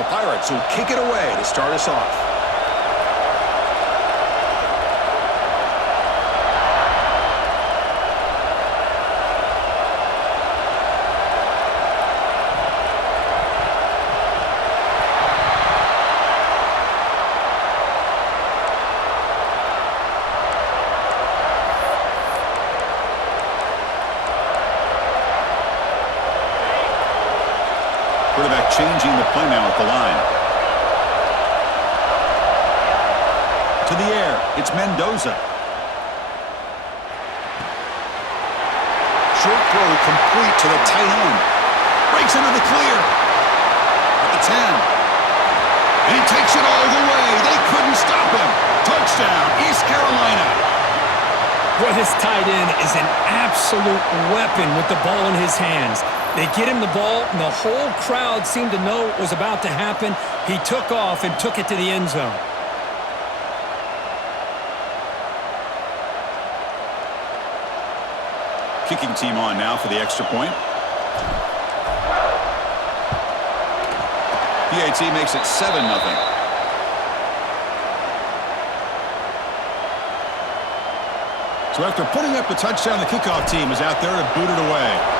The Pirates will kick it away to start us off. Quarterback changing the play now at the line. To the air, it's Mendoza. Short throw complete to the tight end. Breaks into the clear. At the 10. And he takes it all the way. They couldn't stop him. Touchdown, East Carolina. Well, this tight end is an absolute weapon with the ball in his hands. They get him the ball, and the whole crowd seemed to know what was about to happen. He took off and took it to the end zone. Kicking team on now for the extra point. PAT makes it 7-0. So after putting up the touchdown, the kickoff team is out there to boot it away.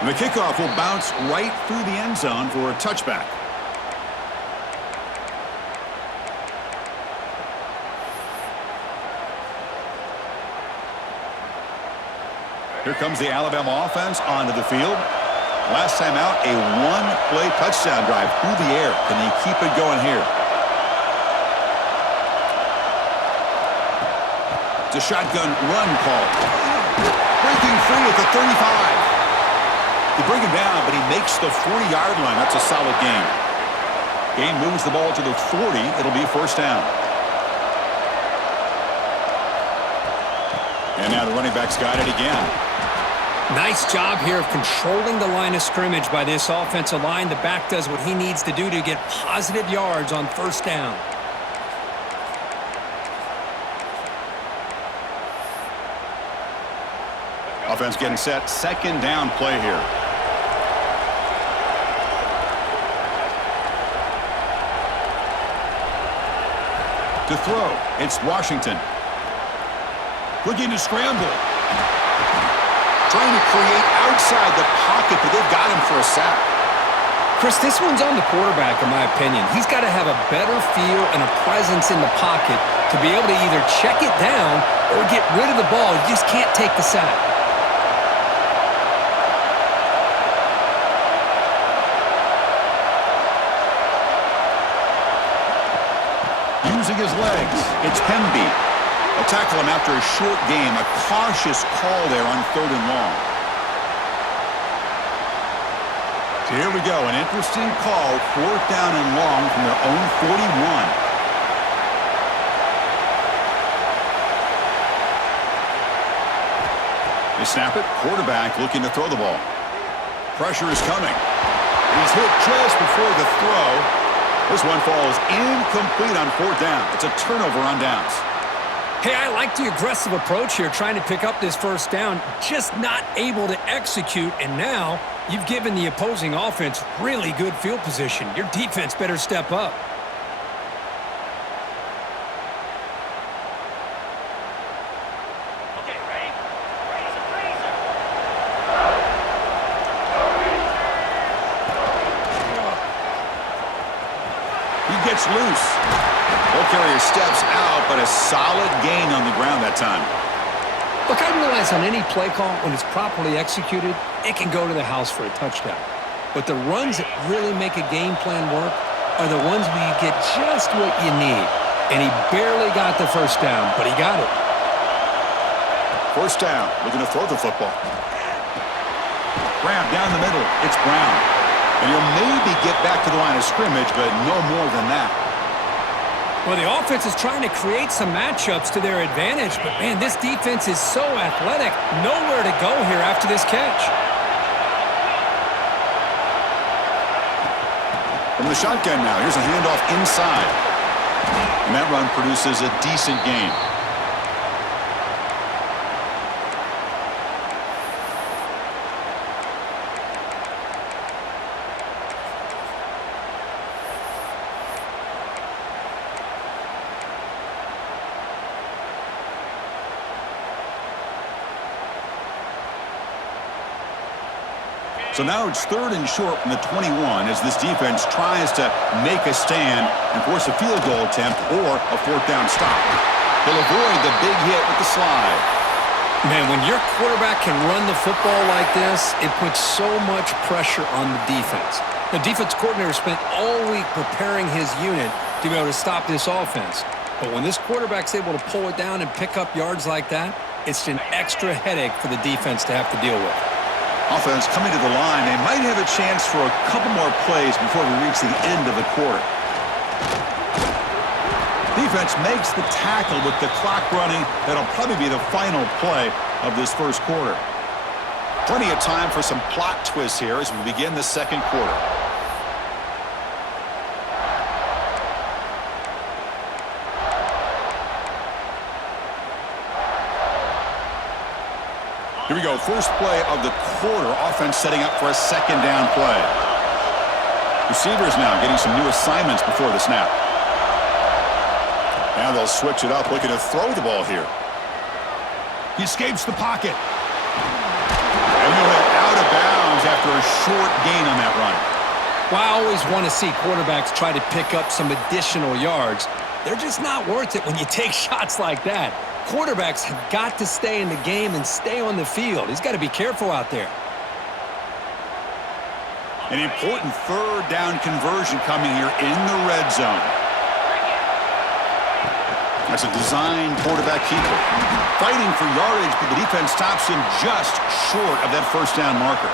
And the kickoff will bounce right through the end zone for a touchback. Here comes the Alabama offense onto the field. Last time out, a one-play touchdown drive through the air. Can they keep it going here? It's a shotgun run call. Breaking free at the 35. They bring him down, but he makes the 40-yard line. That's a solid gain. Gain moves the ball to the 40. It'll be first down. And now the running back's got it again. Nice job here of controlling the line of scrimmage by this offensive line. The back does what he needs to do to get positive yards on first down. Offense getting set. Second down play here. To throw, it's Washington. Looking to scramble. Trying to create outside the pocket, but they've got him for a sack. Chris, this one's on the quarterback, in my opinion. He's got to have a better feel and a presence in the pocket to be able to either check it down or get rid of the ball. You just can't take the sack. Using his legs, it's Pemby. They'll tackle him after a short game. A cautious call there on 3rd and long. So here we go. An interesting call. 4th down and long from their own 41. They snap it. Quarterback looking to throw the ball. Pressure is coming. He's hit just before the throw. This one falls incomplete on 4th down. It's a turnover on downs. Hey, I like the aggressive approach here, trying to pick up this first down, just not able to execute, and now you've given the opposing offense really good field position. Your defense better step up. He gets loose. Ball carrier steps out, but a solid gain on the ground that time. Look, I realize on any play call, when it's properly executed, it can go to the house for a touchdown. But the runs that really make a game plan work are the ones where you get just what you need. And he barely got the first down, but he got it. First down, looking to throw the football. Grab down the middle. It's Brown. And he'll maybe get back to the line of scrimmage, but no more than that. Well, the offense is trying to create some matchups to their advantage, but, man, this defense is so athletic. Nowhere to go here after this catch. From the shotgun now, here's a handoff inside. And that run produces a decent gain. So now it's 3rd and short from the 21 as this defense tries to make a stand and force a field goal attempt or a 4th down stop. They'll avoid the big hit with the slide. Man, when your quarterback can run the football like this, it puts so much pressure on the defense. The defense coordinator spent all week preparing his unit to be able to stop this offense. But when this quarterback's able to pull it down and pick up yards like that, it's an extra headache for the defense to have to deal with. Offense coming to the line. They might have a chance for a couple more plays before we reach the end of the quarter. Defense makes the tackle with the clock running. That'll probably be the final play of this first quarter. Plenty of time for some plot twists here as we begin the second quarter. Here we go. First play of the quarter. Offense setting up for a 2nd down play. Receivers now getting some new assignments before the snap. Now they'll switch it up, looking to throw the ball here. He escapes the pocket. And he'll hit out of bounds after a short gain on that run. Well, I always want to see quarterbacks try to pick up some additional yards. They're just not worth it when you take shots like that. Quarterbacks have got to stay in the game and stay on the field. He's got to be careful out there. An important 3rd down conversion coming here in the red zone. That's a design quarterback keeper. Fighting for yardage, but the defense stops him just short of that 1st down marker.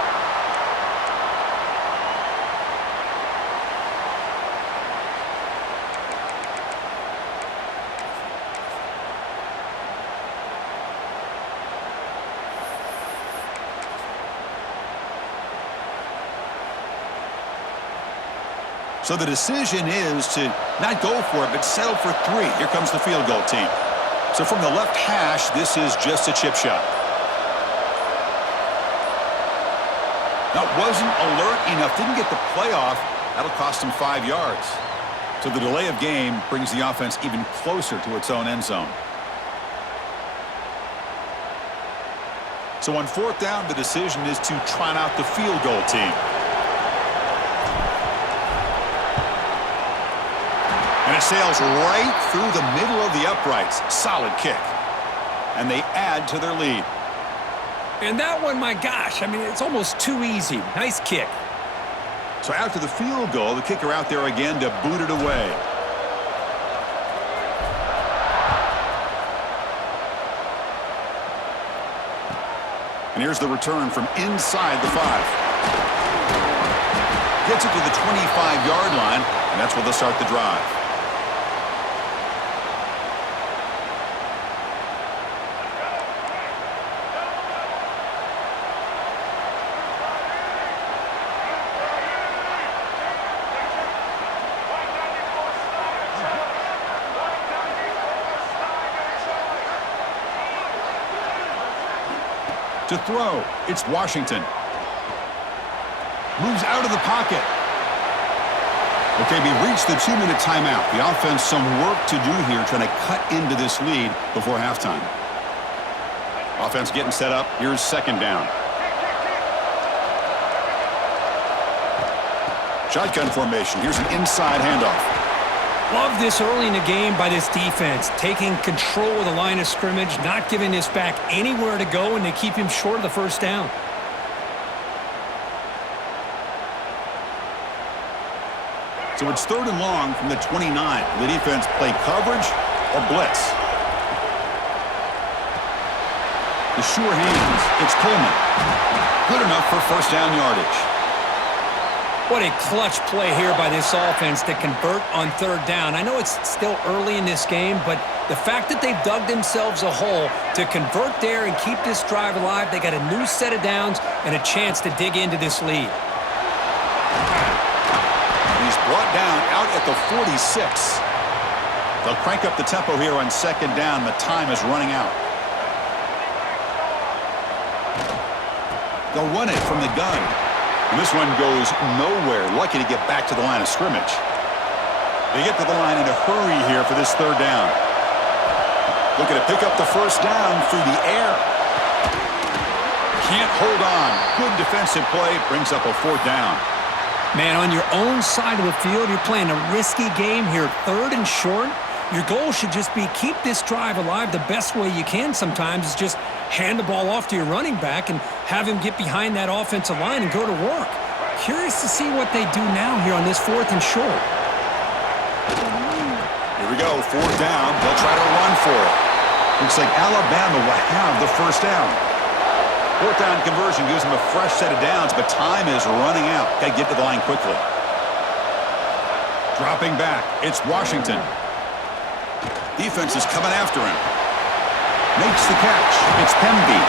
So the decision is to not go for it, but settle for 3. Here comes the field goal team. So from the left hash, this is just a chip shot. That wasn't alert enough. Didn't get the playoff. That'll cost him 5 yards. So the delay of game brings the offense even closer to its own end zone. So on 4th down, the decision is to trot out the field goal team. And it sails right through the middle of the uprights. Solid kick. And they add to their lead. And that one, my gosh, I mean, it's almost too easy. Nice kick. So after the field goal, the kicker out there again to boot it away. And here's the return from inside the 5. Gets it to the 25-yard line, and that's where they'll start the drive. To throw, it's Washington. Moves out of the pocket. Okay, we reached the 2-minute timeout. The offense some work to do here trying to cut into this lead before halftime. Offense getting set up. Here's 2nd down. Shotgun formation. Here's an inside handoff. Love this early in the game by this defense, taking control of the line of scrimmage, not giving this back anywhere to go, and they keep him short of the 1st down. So it's 3rd and long from the 29. The defense play coverage or blitz. The sure hands. It's Coleman. Good enough for 1st down yardage. What a clutch play here by this offense to convert on 3rd down. I know it's still early in this game, but the fact that they've dug themselves a hole to convert there and keep this drive alive, they got a new set of downs and a chance to dig into this lead. He's brought down out at the 46. They'll crank up the tempo here on 2nd down. The time is running out. They'll run it from the gun. And this one goes nowhere. Lucky to get back to the line of scrimmage. They get to the line in a hurry here for this 3rd down. Looking to pick up the 1st down through the air. Can't hold on. Good defensive play. Brings up a fourth down. Man, on your own side of the field, you're playing a risky game here, 3rd and short. Your goal should just be keep this drive alive the best way you can sometimes is just hand the ball off to your running back and have him get behind that offensive line and go to work. Curious to see what they do now here on this 4th and short. Here we go, 4th down. They'll try to run for it. Looks like Alabama will have the first down. 4th down conversion gives them a fresh set of downs, but time is running out. Got to get to the line quickly. Dropping back, it's Washington. Defense is coming after him. Makes the catch. It's Pemby.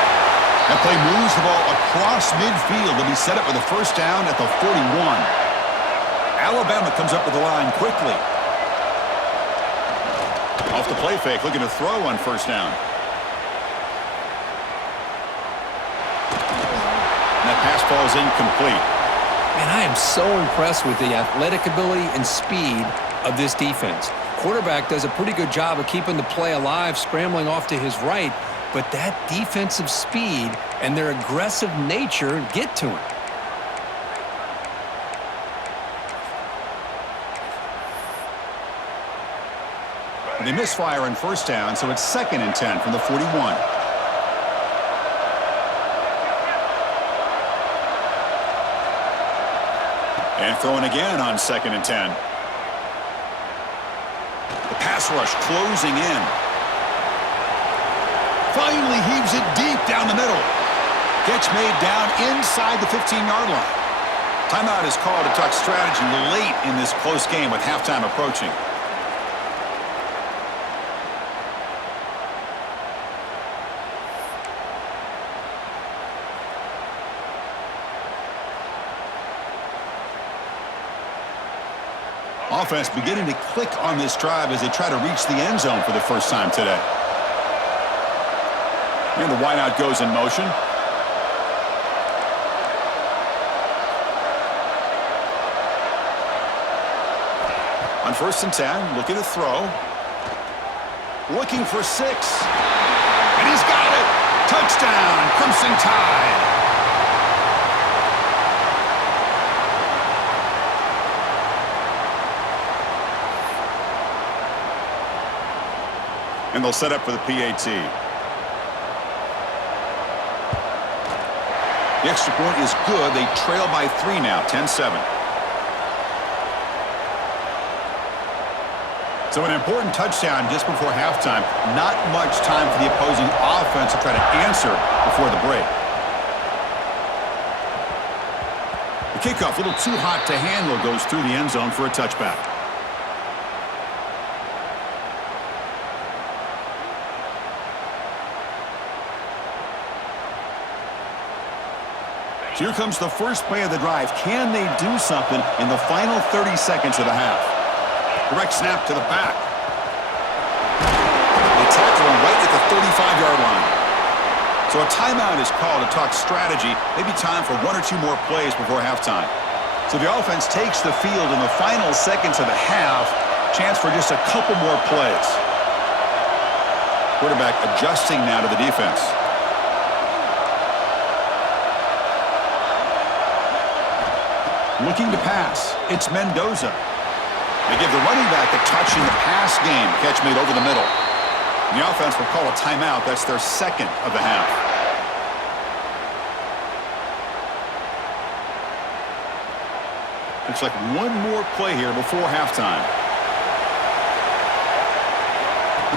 That play moves the ball across midfield. They'll be set up with a first down at the 41. Alabama comes up with the line quickly. Off the play fake, looking to throw on first down. And that pass ball is incomplete. Man, I am so impressed with the athletic ability and speed of this defense. Quarterback does a pretty good job of keeping the play alive, scrambling off to his right, but that defensive speed and their aggressive nature get to him. They misfire on first down, so it's 2nd and 10 from the 41. And throwing again on 2nd and 10. The pass rush closing in. Finally heaves it deep down the middle. Catch made down inside the 15-yard line. Timeout is called to talk strategy late in this close game with halftime approaching. Offense beginning to click on this drive as they try to reach the end zone for the first time today. And the wideout goes in motion. On 1st and 10, looking to throw. Looking for 6. And he's got it! Touchdown, Crimson Tide! And they'll set up for the PAT. The extra point is good. They trail by 3 now, 10-7. So an important touchdown just before halftime. Not much time for the opposing offense to try to answer before the break. The kickoff, a little too hot to handle, goes through the end zone for a touchback. Here comes the first play of the drive. Can they do something in the final 30 seconds of the half? Direct snap to the back. They tackle him right at the 35-yard line. So a timeout is called to talk strategy. Maybe time for 1 or 2 more plays before halftime. So the offense takes the field in the final seconds of the half. Chance for just a couple more plays. Quarterback adjusting now to the defense. Looking to pass. It's Mendoza. They give the running back a touch in the pass game. Catch made over the middle. And the offense will call a timeout. That's their 2nd of the half. Looks like 1 more play here before halftime.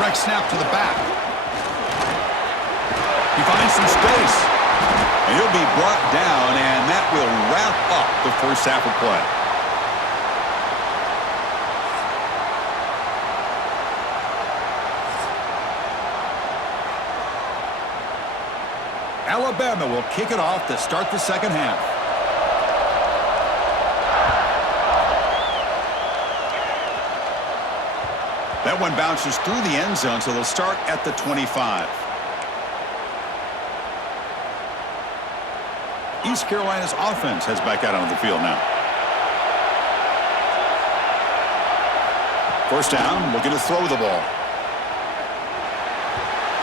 Direct snap to the back. He finds some space. And he'll be brought down, and that will wrap up the first half of play. Alabama will kick it off to start the second half. That one bounces through the end zone, so they'll start at the 25. East Carolina's offense heads back out onto the field now. First down, looking to throw the ball.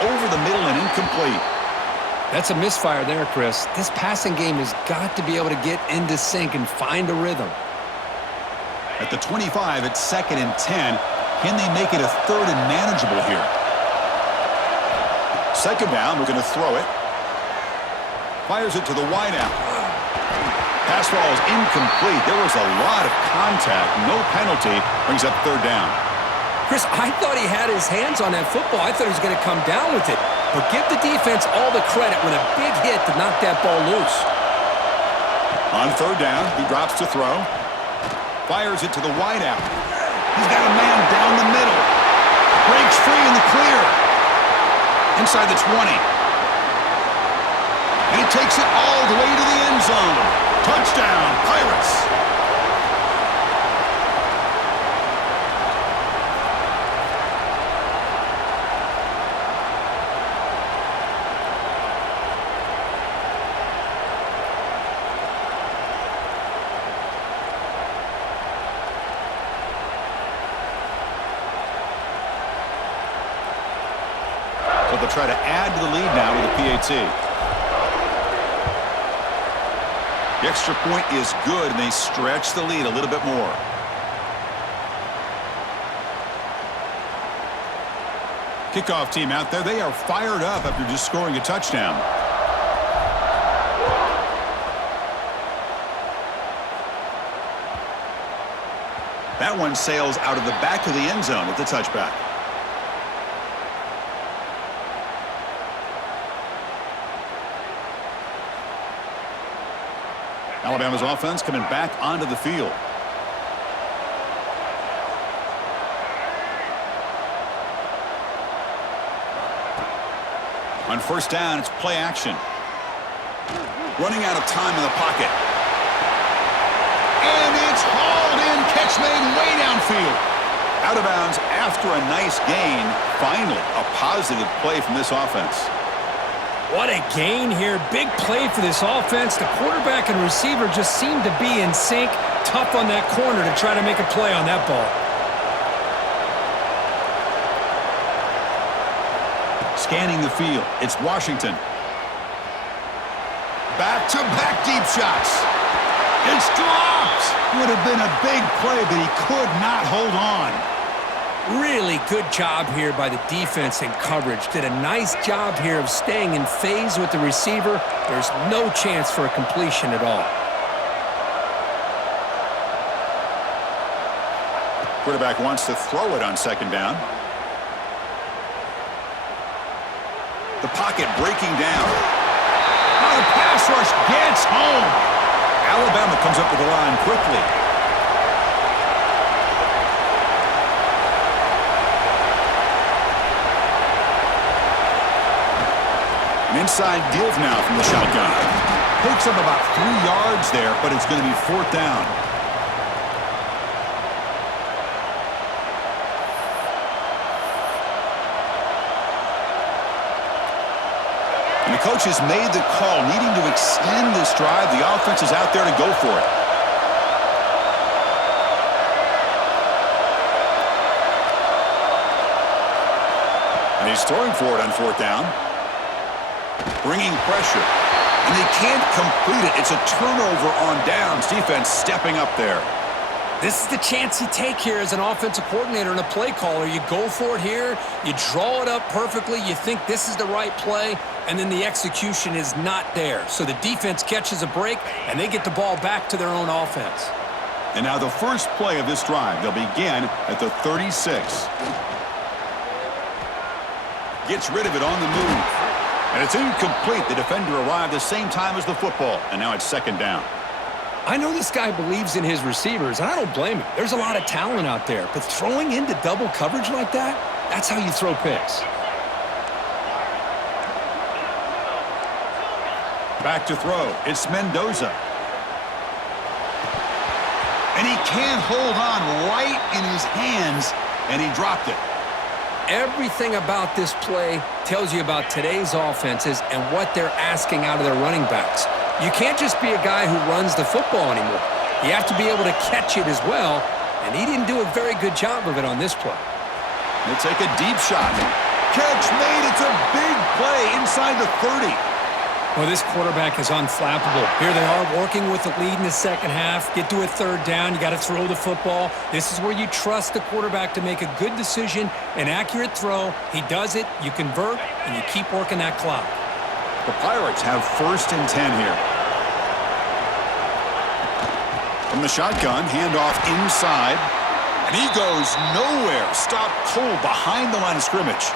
Over the middle and incomplete. That's a misfire there, Chris. This passing game has got to be able to get into sync and find a rhythm. At the 25, it's 2nd and 10. Can they make it a 3rd and manageable here? 2nd down, we're going to throw it. Fires it to the wideout. Pass ball is incomplete. There was a lot of contact. No penalty. Brings up 3rd down. Chris, I thought he had his hands on that football. I thought he was going to come down with it. But give the defense all the credit with a big hit to knock that ball loose. On 3rd down, he drops to throw. Fires it to the wideout. He's got a man down the middle. Breaks free in the clear. Inside the 20. And he takes it all the way to the end zone. Touchdown, Pirates. So they'll try to add to the lead now with a PAT. The extra point is good, and they stretch the lead a little bit more. Kickoff team out there. They are fired up after just scoring a touchdown. That one sails out of the back of the end zone with the touchback. Alabama's offense coming back onto the field. On 1st down, it's play action. Running out of time in the pocket. And it's hauled in. Catch made way downfield. Out of bounds after a nice gain. Finally, a positive play from this offense. What a gain here. Big play for this offense. The quarterback and receiver just seem to be in sync. Tough on that corner to try to make a play on that ball. Scanning the field. It's Washington. Back-to-back deep shots. It's dropped. Would have been a big play, but he could not hold on. Really good job here by the defense in coverage. Did a nice job here of staying in phase with the receiver. There's no chance for a completion at all. Quarterback wants to throw it on 2nd down. The pocket breaking down. Now the pass rush gets home. Alabama comes up with the line quickly. An inside give now from the shotgun. Picks up about 3 yards there, but it's going to be 4th down. And the coach has made the call, needing to extend this drive. The offense is out there to go for it. And he's throwing for it on 4th down. Bringing pressure. And they can't complete it. It's a turnover on downs. Defense stepping up there. This is the chance you take here as an offensive coordinator and a play caller. You go for it here. You draw it up perfectly. You think this is the right play, and then the execution is not there. So the defense catches a break, and they get the ball back to their own offense. And now the first play of this drive. They'll begin at the 36. Gets rid of it on the move. And it's incomplete. The defender arrived the same time as the football, and now it's 2nd down. I know this guy believes in his receivers, and I don't blame him. There's a lot of talent out there, but throwing into double coverage like that, that's how you throw picks. Back to throw. It's Mendoza. And he can't hold on right in his hands, and he dropped it. Everything about this play tells you about today's offenses and what they're asking out of their running backs. You can't just be a guy who runs the football anymore. You have to be able to catch it as well, and he didn't do a very good job of it on this play. They take a deep shot. Catch made. It's a big play inside the 30. Well, this quarterback is unflappable. Here they are working with the lead in the second half. Get to a third down. You got to throw the football. This is where you trust the quarterback to make a good decision, an accurate throw. He does it, you convert, and you keep working that clock. The Pirates have 1st and 10 here. From the shotgun, handoff inside. And he goes nowhere. Stopped cold behind the line of scrimmage.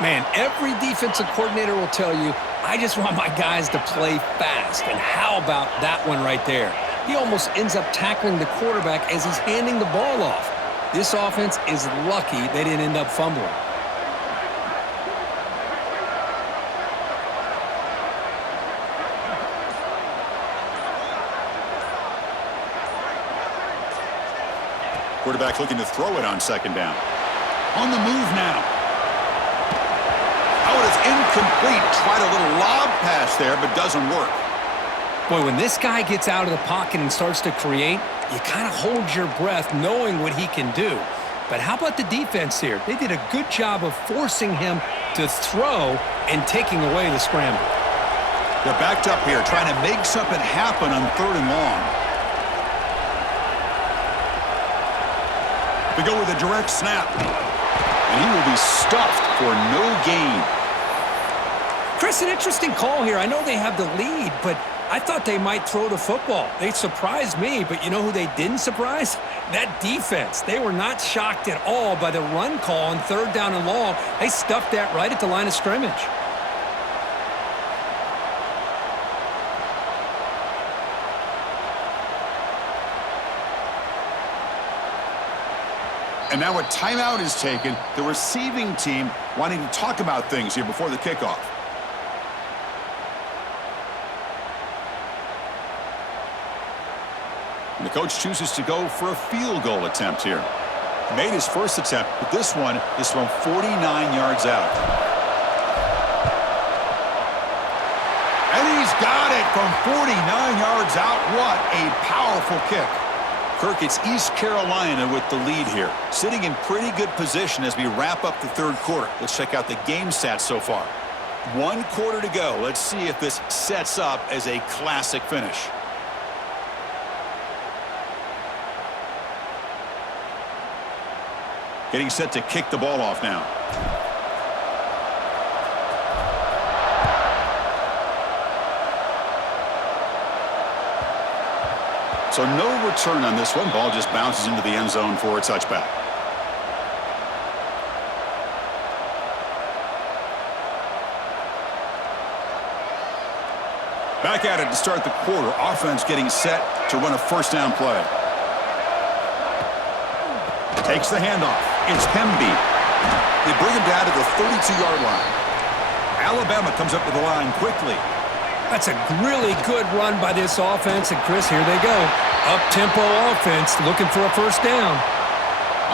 Man, every defensive coordinator will tell you, I just want my guys to play fast. And how about that one right there? He almost ends up tackling the quarterback as he's handing the ball off. This offense is lucky they didn't end up fumbling. Quarterback looking to throw it on 2nd down. On the move now. Oh, it is incomplete. Tried a little lob pass there, but doesn't work. Boy, when this guy gets out of the pocket and starts to create, you kind of hold your breath knowing what he can do. But how about the defense here? They did a good job of forcing him to throw and taking away the scramble. They're backed up here, trying to make something happen on 3rd and long. They go with a direct snap. And he will be stuffed for no gain. Chris, an interesting call here. I know they have the lead, but I thought they might throw the football. They surprised me, but you know who they didn't surprise? That defense. They were not shocked at all by the run call on 3rd down and long. They stuffed that right at the line of scrimmage. And now a timeout is taken. The receiving team wanting to talk about things here before the kickoff. And the coach chooses to go for a field goal attempt here. Made his first attempt, but this one is from 49 yards out. And he's got it from 49 yards out. What a powerful kick. Kirk, it's East Carolina with the lead here. Sitting in pretty good position as we wrap up the 3rd quarter. Let's check out the game stats so far. 1 quarter to go. Let's see if this sets up as a classic finish. Getting set to kick the ball off now. So no return on this one. Ball just bounces into the end zone for a touchback. Back at it to start the quarter. Offense getting set to run a 1st down play. Takes the handoff. It's Hemby. They bring him down to the 32-yard line. Alabama comes up to the line quickly. That's a really good run by this offense. And, Chris, here they go. Up-tempo offense looking for a 1st down.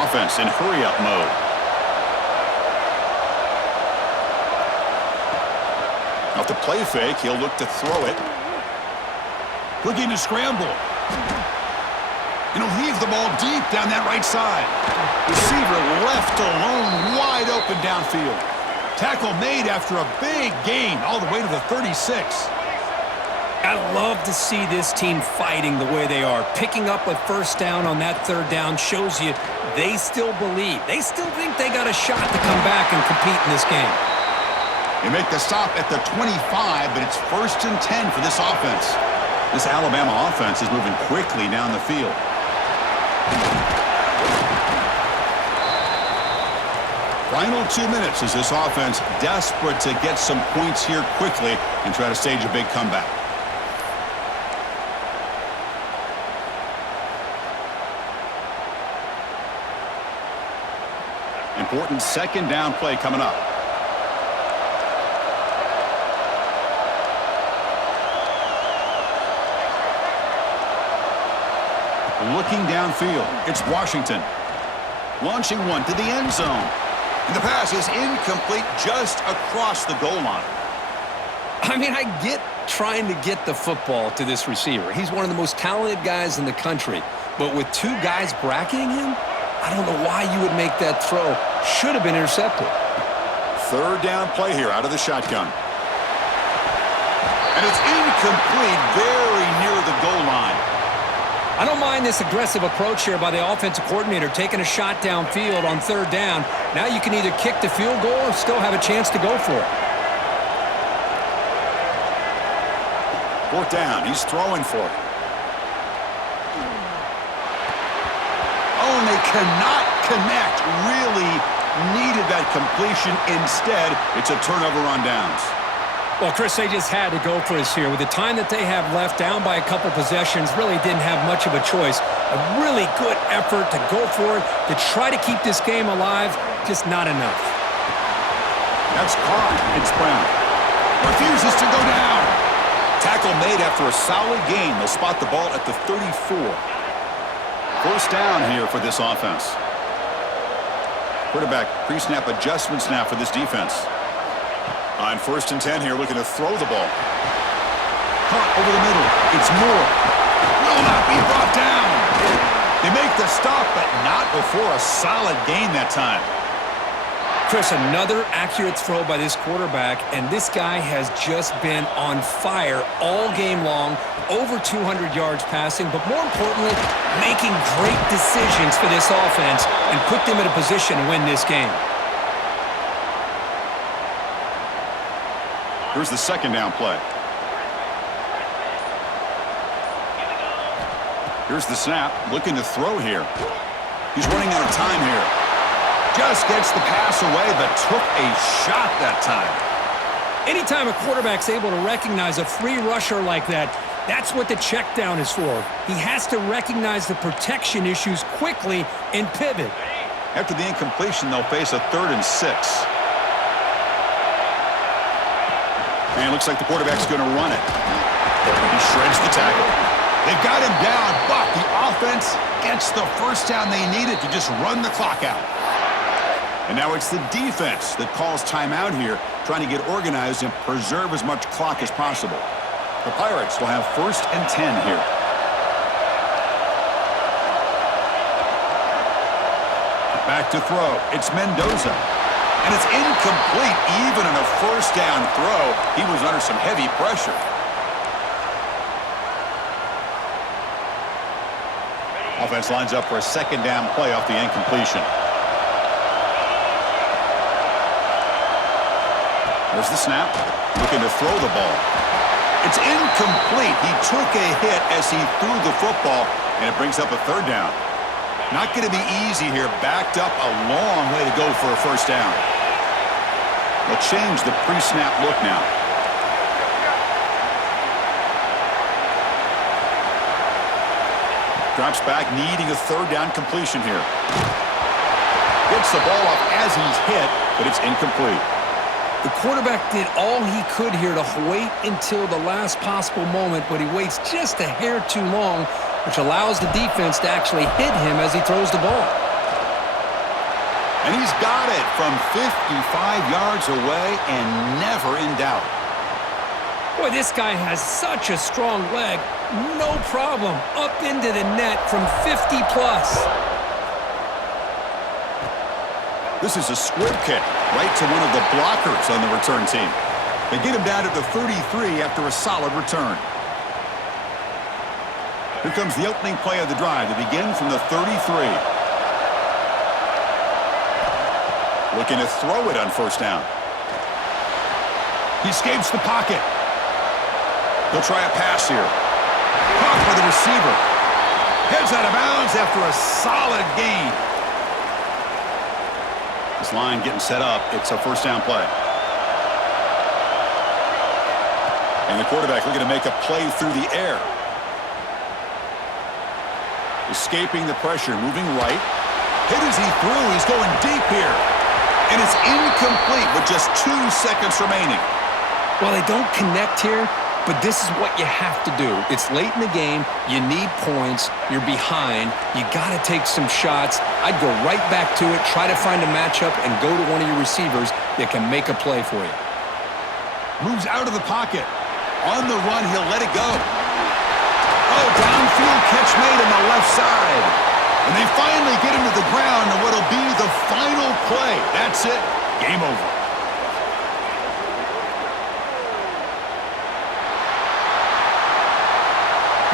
Offense in hurry-up mode. Off the play fake, he'll look to throw it. Looking to scramble. And he'll heave the ball deep down that right side. Receiver left alone, wide open downfield. Tackle made after a big gain all the way to the 36. I love to see this team fighting the way they are. Picking up a 1st down on that 3rd down shows you they still believe. They still think they got a shot to come back and compete in this game. They make the stop at the 25, but it's 1st and 10 for this offense. This Alabama offense is moving quickly down the field. Final 2 minutes as this offense desperate to get some points here quickly and try to stage a big comeback. Important 2nd down play coming up. Looking downfield, it's Washington. Launching one to the end zone. And the pass is incomplete just across the goal line. I mean, I get trying to get the football to this receiver. He's one of the most talented guys in the country. But with 2 guys bracketing him, I don't know why you would make that throw. Should have been intercepted. 3rd down play here out of the shotgun. And it's incomplete, very near the goal line. I don't mind this aggressive approach here by the offensive coordinator, taking a shot downfield on third down. Now you can either kick the field goal or still have a chance to go for it. Fourth down, he's throwing for it. Oh, and they cannot connect. Really needed that completion. Instead, it's a turnover on downs. Well, Chris, they just had to go for us here. With the time that they have left, down by a couple possessions, really didn't have much of a choice. A really good effort to go for it, to try to keep this game alive, just not enough. That's caught. It's Brown. Refuses to go down. Tackle made after a solid gain. They'll spot the ball at the 34. First down here for this offense. Quarterback pre-snap adjustment snap for this defense. On 1st and 10 here, looking to throw the ball. Caught over the middle. It's Moore. Will not be brought down. They make the stop, but not before a solid gain that time. Chris, another accurate throw by this quarterback, and this guy has just been on fire all game long, over 200 yards passing, but more importantly, making great decisions for this offense and put them in a position to win this game. Here's the second down play. Here's the snap, looking to throw here. He's running out of time here. Just gets the pass away, but took a shot that time. Anytime a quarterback's able to recognize a free rusher like that, that's what the check down is for. He has to recognize the protection issues quickly and pivot. After the incompletion, they'll face a 3rd and 6. And it looks like the quarterback's going to run it. He shreds the tackle. They've got him down, but the offense gets the first down they needed to just run the clock out. And now it's the defense that calls timeout here, trying to get organized and preserve as much clock as possible. The Pirates will have 1st and 10 here. Back to throw. It's Mendoza. And it's incomplete. Even on a 1st down throw, he was under some heavy pressure. Offense lines up for a 2nd down play off the incompletion. There's the snap. Looking to throw the ball. It's incomplete. He took a hit as he threw the football, and it brings up a 3rd down. Not going to be easy here. Backed up a long way to go for a 1st down. They'll change the pre-snap look now. Drops back, needing a 3rd down completion here. Gets the ball off as he's hit, but it's incomplete. The quarterback did all he could here to wait until the last possible moment, but he waits just a hair too long, which allows the defense to actually hit him as he throws the ball. And he's got it from 55 yards away and never in doubt. Boy, this guy has such a strong leg. No problem. Up into the net from 50 plus. This is a square kick right to one of the blockers on the return team. They get him down at the 33 after a solid return. Here comes the opening play of the drive. They begin from the 33. Looking to throw it on 1st down. He escapes the pocket. He'll try a pass here. Caught by the receiver. Heads out of bounds after a solid gain. This line getting set up. It's a 1st down play. And the quarterback looking to make a play through the air. Escaping the pressure, moving right. Hit as he threw. He's going deep here. And it's incomplete with just 2 seconds remaining. Well, they don't connect here, but this is what you have to do. It's late in the game. You need points. You're behind. You got to take some shots. I'd go right back to it, try to find a matchup, and go to one of your receivers that can make a play for you. Moves out of the pocket. On the run, he'll let it go. Oh, downfield catch made on the left side. And they finally get him to the ground on what'll be the final play. That's it. Game over.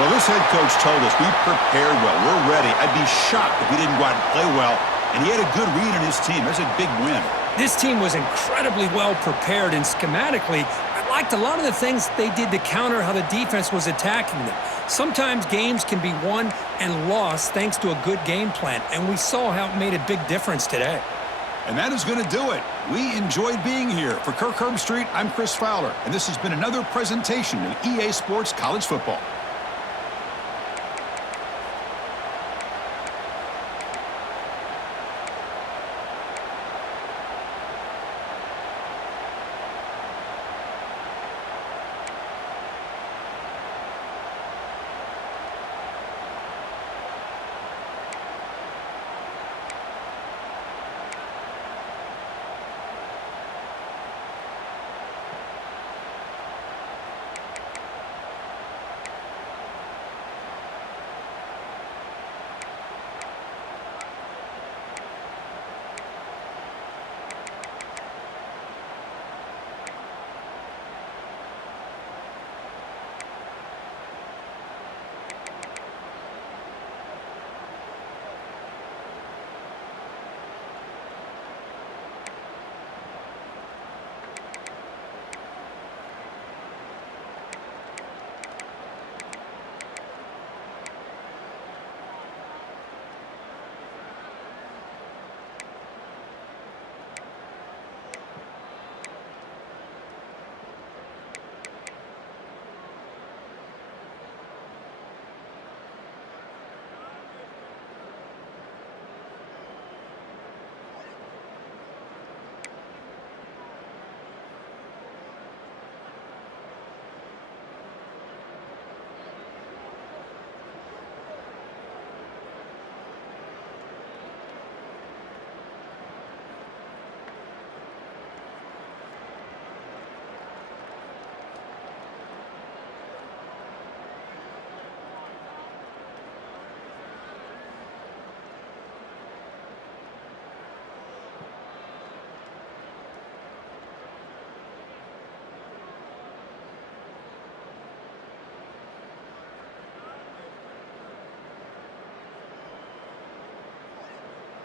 Well, this head coach told us we prepared well. We're ready. I'd be shocked if we didn't go out and play well. And he had a good read on his team. That's a big win. This team was incredibly well prepared, and schematically, I liked a lot of the things they did to counter how the defense was attacking them. Sometimes games can be won and lost thanks to a good game plan, and we saw how it made a big difference today. And that is going to do it. We enjoyed being here. For Kirk Herbstreit, I'm Chris Fowler, and this has been another presentation of EA Sports College Football.